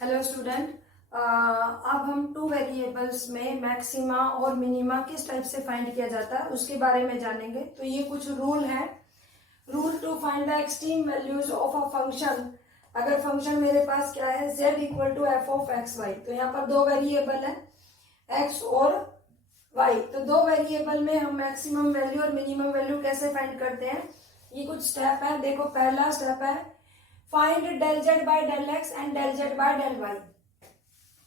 Hello student. अब हम two variables में मैक्सिमा और मिनिमा किस टाइप से फाइंड किया जाता है उसके बारे में जानेंगे। तो ये कुछ रूल है। Rule to find the extreme values of a function. अगर फंक्शन मेरे पास क्या है z equal to f of x y, तो यहाँ पर दो वेरिएबल है x और y। तो दो वेरिएबल में हम मैक्सिमम वैल्यू और मिनिमम वैल्यू कैसे फाइंड करते हैं, ये कुछ स्टेप है। देखो, पहला स्टेप है find del z by del x and del z by del y.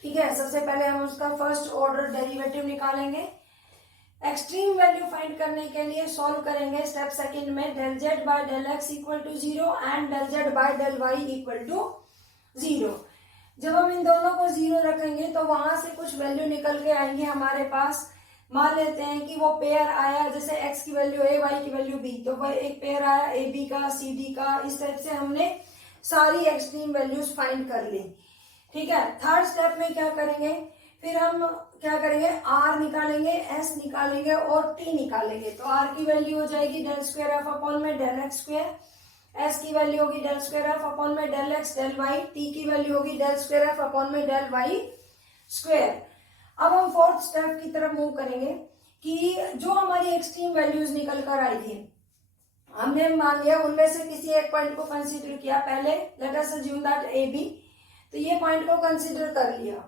ठीक है, सबसे पहले हम उसका फर्स्ट ऑर्डर डेरिवेटिव निकालेंगे। एक्सट्रीम वैल्यू फाइंड करने के लिए सॉल्व करेंगे स्टेप सेकंड में del z by del x equal to 0 and del z by del y equal to 0। जब हम इन दोनों को 0 रखेंगे तो वहां से कुछ वैल्यू निकल के आएंगे हमारे पास। मान लेते हैं कि वो पेयर आया, जैसे x की वैल्यू a, y की वैल्यू b, तो वह एक पेयर आया ए बी का, सी डी का। इस टाइप से हमने सारी एक्सट्रीम वैल्यूज फाइंड कर ली। ठीक है, थर्ड स्टेप में क्या करेंगे, फिर हम क्या करेंगे, r निकालेंगे, s निकालेंगे और t निकालेंगे। तो r की वैल्यू हो जाएगी डेल स्क्वायर एफ अपॉन में डेल एक्स स्क्वायर, s की वैल्यू होगी डेल स्क्वायर एफ अपॉन में del x del y, t की वैल्यू होगी डेल स्क्वायर एफ अपॉन में डेल वाई स्क्वायर। अब हम फोर्थ स्टेप की तरफ मूव करेंगे कि जो हमारी एक्सट्रीम वैल्यूज निकल कर आई थी, हमने मान लिया उनमें से किसी एक पॉइंट को कंसीडर किया। पहले let us assume that a b, तो ये पॉइंट को कंसीडर कर लिया।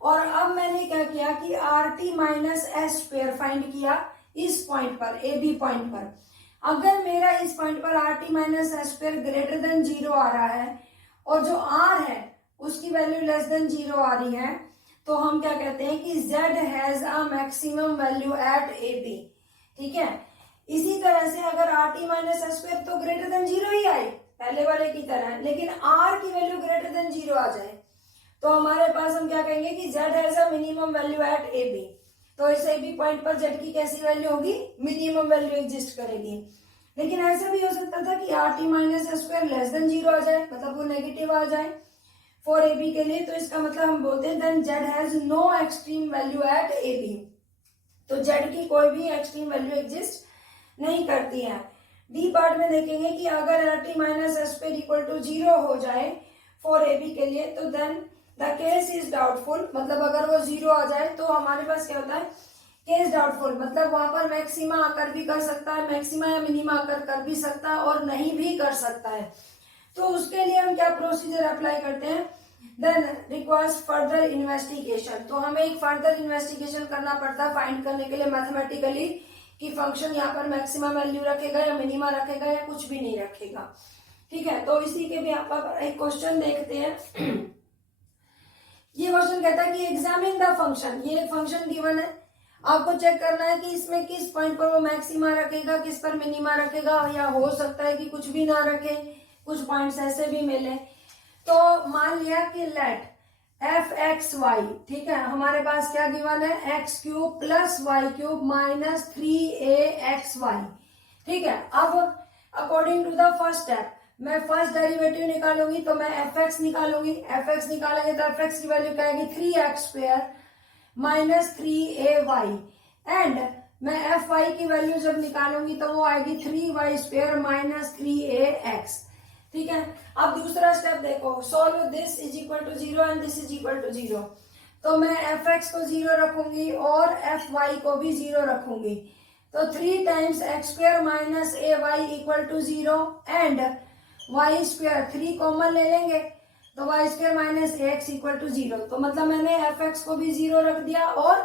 और अब मैंने क्या किया कि R T minus S square find किया इस पॉइंट पर, ए बी पॉइंट पर। अगर मेरा इस पॉइंट पर R T minus S square greater than 0 आ रहा है और जो आर है उसकी वैल्यू लेस देन 0 आ रही है, तो हम क्या कहते हैं कि z has a maximum value at a b. ठीक है, इसी तरह से अगर r T minus S square तो ग्रेटर देन 0 ही आए पहले वाले की तरह, लेकिन r की वैल्यू ग्रेटर देन 0 आ जाए, तो हमारे पास हम क्या कहेंगे कि z has a minimum value at a b. तो इस ए बी पॉइंट पर z की कैसी वैल्यू होगी, मिनिमम वैल्यू एग्जिस्ट करेगी। लेकिन ऐसा भी हो सकता था कि R T minus S square less than 0 आ जाए, मतलब वो नेगेटिव आ जाए फॉर ए बी के लिए। तो इसका मतलब हम बोलते हैं then z has no extreme value at a b. तो z की कोई भी एक्सट्रीम वैल्यू एग्जिस्ट नहीं करती है। डी पार्ट में देखेंगे कि अगर r T minus S square equal to 0 हो जाए फॉर ए बी के लिए, तो then the case is doubtful. मतलब अगर वो 0 आ जाए तो हमारे पास क्या होता है, केस डाउटफुल, मतलब वहां पर मैक्सिमा आकर भी कर सकता है, मैक्सिमा या मिनिमा आकर कर भी सकता है और नहीं भी कर सकता है। तो उसके लिए हम क्या प्रोसीजर अप्लाई करते हैं, देन रिक्वायर्स फर्दर इन्वेस्टिगेशन। तो हमें एक फर्दर इन्वेस्टिगेशन करना पड़ता है फाइंड करने के लिए मैथमेटिकली कि फंक्शन यहाँ पर मैक्सिमम वैल्यू रखेगा या मिनिमा रखेगा या कुछ भी नहीं रखेगा। ठीक है, तो इसी के भी आप एक क्वेश्चन देखते हैं। ये क्वेश्चन कहता है कि एग्जामिन द फंक्शन। ये फंक्शन गिवन है, आपको चेक करना है कि इसमें किस पॉइंट पर वो मैक्सिमा रखेगा, किस पर मिनिमा रखेगा, या हो सकता है कि कुछ भी ना रखे, कुछ पॉइंट्स ऐसे भी मिले। तो मान लिया कि लेट एफ एक्स वाई, ठीक है, हमारे पास क्या गिवन है, x cube plus y cube minus 3axy। ठीक है, अब according to the first step मैं फर्स्ट डेरिवेटिव निकालूंगी, तो मैं एफ एक्स निकालूंगी। एफ एक्स निकालेंगे तो एफ एक्स की वैल्यू क्या आएगी, 3x square minus 3ay। And मैं एफ वाई की वैल्यू जब निकालूंगी तो वो आएगी 3y स्क्वायर माइनस 3ax। ठीक है, अब दूसरा स्टेप देखो, solve this is equal to 0 and this is equal to 0। तो मैं एफ एक्स को 0 रखूंगी और एफ वाई को भी 0 रखूंगी। तो 3 times x square minus a y equal to 0 and y square 3 common ले लेंगे, तो y square minus a x equal to 0। तो मतलब मैंने एफ एक्स को भी 0 रख दिया और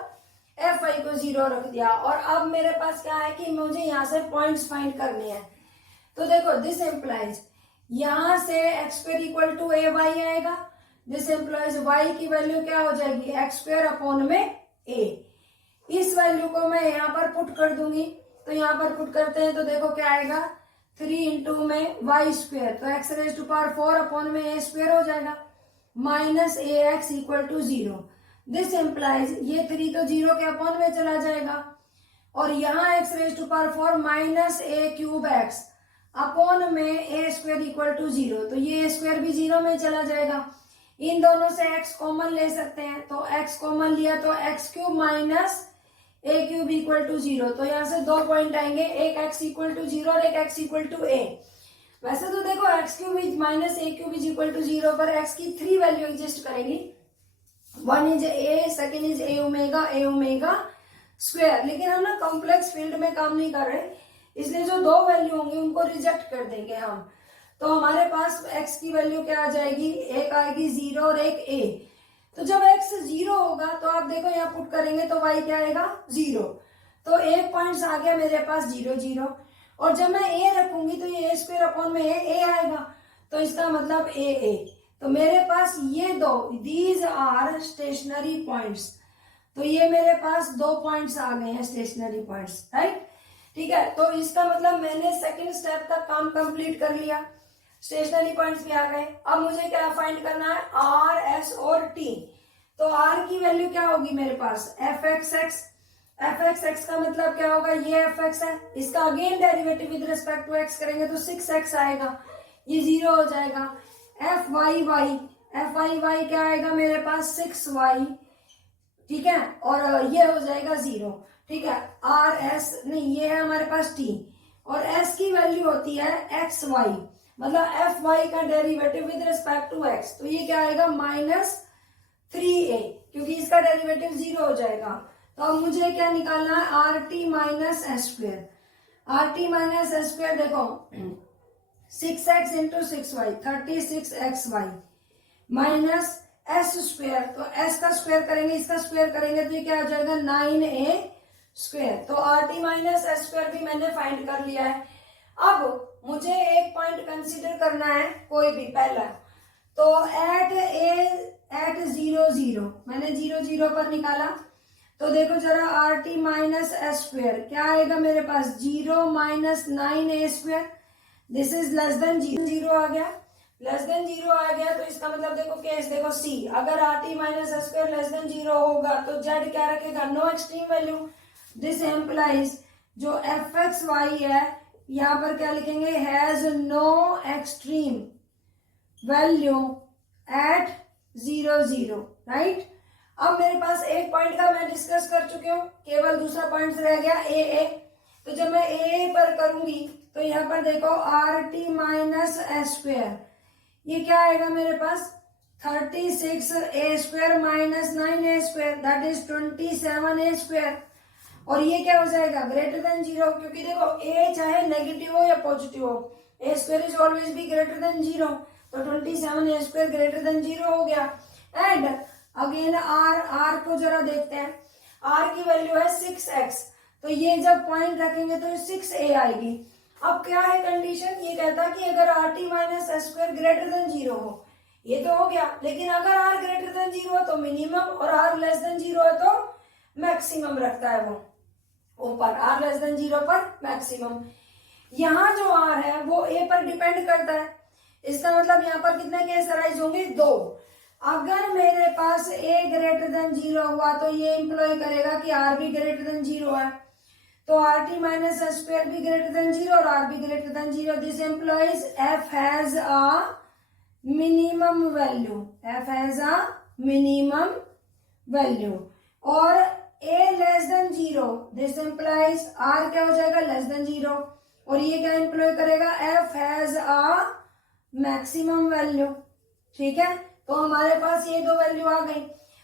एफ वाई को 0 रख दिया। और अब मेरे पास क्या है कि मुझे यहाँ से पॉइंट्स फाइंड करने हैं। तो देखो, दिस एम्प्लाइज यहां से x square equal to a y आएगा, दिस एम्प्लाइज वाई की वैल्यू क्या हो जाएगी, एक्स स्क्वायर अपॉन में ए। इस वैल्यू को मैं यहाँ पर पुट कर दूंगी, तो यहाँ पर पुट करते हैं तो देखो क्या आएगा, 3 इंटू में वाई स्क्वायर, तो x raise to power 4 upon में ए स्क्वायर हो जाएगा minus a x equal to 0। This implies ये 3 तो 0 के अपॉन में चला जाएगा और यहाँ x raise to power 4 minus a cube x upon में ए स्क्वायर इक्वल टू 0। तो ये स्क्वायर भी 0 में चला जाएगा। इन दोनों से x कॉमन ले सकते हैं, तो x कॉमन लिया तो x cube minus a cube equal to 0। तो यहाँ से 2 पॉइंट आएंगे, एक x इक्वल टू 0 और एक x इक्वल टू a। वैसे तो देखो x cube is minus a cube is equal to 0 पर एक्स की 3 वैल्यू एग्जिस्ट करेंगी। One is a, second is a omega square. लेकिन हम ना कॉम्प्लेक्स फील्ड में काम नहीं कर रहे, इसलिए जो 2 वैल्यू होंगी उनको रिजेक्ट कर देंगे हम। तो हमारे पास x की वैल्यू क्या आ जाएगी, एक आएगी 0 और एक a। तो जब x 0 होगा तो आप देखो यहाँ पुट करेंगे तो y क्या आएगा 0। तो एक पॉइंट आ गया मेरे पास 0 0। और जब मैं a रखूंगी तो ये a स्क्वायर अपॉन में a आएगा, तो इसका मतलब a। तो मेरे पास ये दो, दीज आर स्टेशनरी पॉइंट्स। तो ये मेरे पास 2 पॉइंट्स आ गए हैं स्टेशनरी पॉइंट्स, राइट। ठीक है, तो इसका मतलब मैंने सेकेंड स्टेप तक काम कंप्लीट कर लिया, स्टेशनरी पॉइंट्स भी आ गए। अब मुझे क्या फाइंड करना है, आर, एस और टी। तो आर की वैल्यू क्या होगी मेरे पास, F X X. F X X का मतलब क्या होगा, ये एफ एक्स है, इसका again derivative with respect to X करेंगे तो 6x आएगा, ये 0 हो जाएगा। F Y Y, F Y Y क्या आएगा मेरे पास 6y, ठीक है, और ये हो जाएगा 0। ठीक है, आर एस नहीं, ये है हमारे पास टी, और एस की वैल्यू होती है एक्स वाई, मतलब एफ वाई का derivative with respect to x. तो ये क्या आएगा -3a, क्योंकि इसका डेरिवेटिव 0 हो जाएगा। तो अब मुझे क्या निकालना है, R T minus S square. R T minus S square देखो 6x into 6y 36xy minus S square. तो एस का स्क्वायर करेंगे, इसका स्क्वायर करेंगे तो ये क्या आ जाएगा 9a स्क्वायर। तो R T minus S square भी मैंने फाइंड कर लिया है। अब मुझे एक पॉइंट कंसीडर करना है, कोई भी पहला। तो एट 0 0 मैंने 0 0 पर निकाला। तो देखो जरा R T minus S square क्या आएगा मेरे पास, 0 minus 9a square. This is less than 0 आ गया, लेस देन 0 आ गया। तो इसका मतलब देखो केस देखो सी, अगर r T minus S square less than 0 होगा तो जेड क्या रखेगा, no extreme value. This implies जो एफ एक्स वाई है यहाँ पर क्या लिखेंगे, has no extreme value at 0 0, right. अब मेरे पास एक पॉइंट का मैं डिस्कस कर चुकी हूँ, केवल दूसरा पॉइंट रह गया ए। तो जब मैं ए पर करूंगी तो यहाँ पर देखो R T minus S square, ये क्या आएगा मेरे पास 36a square minus 9a square, that is 27a square. और ये क्या हो जाएगा, ग्रेटर देन 0, क्योंकि देखो a चाहे नेगेटिव हो या पॉजिटिव हो, a square is always be greater than 0। तो 27a स्क्वायर ग्रेटर देन 0 हो गया। एंड अगेन आर को जरा देखते हैं, आर की वैल्यू है 6x। तो ये जब पॉइंट रखेंगे तो 6a आएगी। अब क्या है कंडीशन, ये कहता कि अगर r T minus S square greater than 0 हो, ये तो हो गया। लेकिन अगर आर ग्रेटर देन 0 हो तो मिनिमम, और आर लेस देन 0 है तो मैक्सिमम रखता है वो ऊपर, आर लेस देन 0 पर मैक्सिमम। यहाँ जो आर है वो ए पर डिपेंड करता है, इसका मतलब यहाँ पर कितने केस अराइज होंगे, 2। अगर मेरे पास ए ग्रेटर देन 0 हुआ तो ये इंप्लॉय करेगा कि आर भी ग्रेटर देन 0 है, तो R T minus S square भी ग्रेटर देन 0 और आर भी greater than 0। This implies F has a minimum value, F has a minimum value. और A less than 0, this implies R क्या हो जाएगा, लेस देन 0। और ये क्या एम्प्लॉय करेगा, F has a maximum value. ठीक है, तो हमारे पास ये 2 वैल्यू आ गई।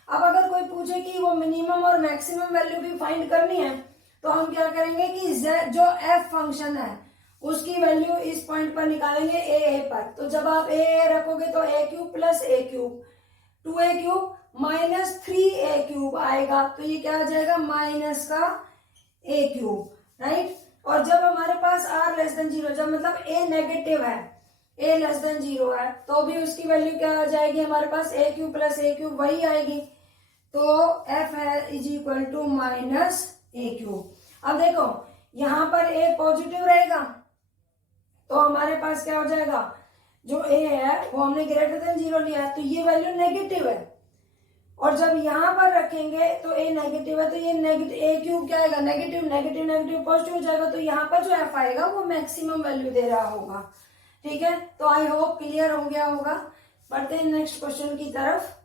अब अगर कोई पूछे कि वो मिनिमम और मैक्सिमम वैल्यू भी फाइंड करनी है तो हम क्या करेंगे कि जो f फंक्शन है उसकी वैल्यू इस पॉइंट पर निकालेंगे ए पर। तो जब आप ए रखोगे तो a cube plus a cube 2a cube minus 3a cube आएगा, तो ये क्या आ जाएगा माइनस का a क्यूब, राइट। और जब हमारे पास r लेस देन 0, जब मतलब a नेगेटिव है, a लेस देन 0 है, तो भी उसकी वैल्यू क्या आ जाएगी हमारे पास, a cube plus a cube वही आएगी। तो f is equal to minus a cube. अब देखो यहाँ पर a पॉजिटिव रहेगा तो हमारे पास क्या हो जाएगा, जो a है वो हमने ग्रेटर देन 0 लिया है तो ये वैल्यू नेगेटिव है। और जब यहाँ पर रखेंगे तो a नेगेटिव है तो ये नेगेटिव a क्यूब क्या आएगा, नेगेटिव नेगेटिव नेगेटिव पॉजिटिव हो जाएगा। तो यहाँ पर जो f आएगा वो मैक्सिमम वैल्यू दे रहा होगा। ठीक है, तो आई होप क्लियर हो गया होगा। बढ़ते हैं नेक्स्ट क्वेश्चन की तरफ।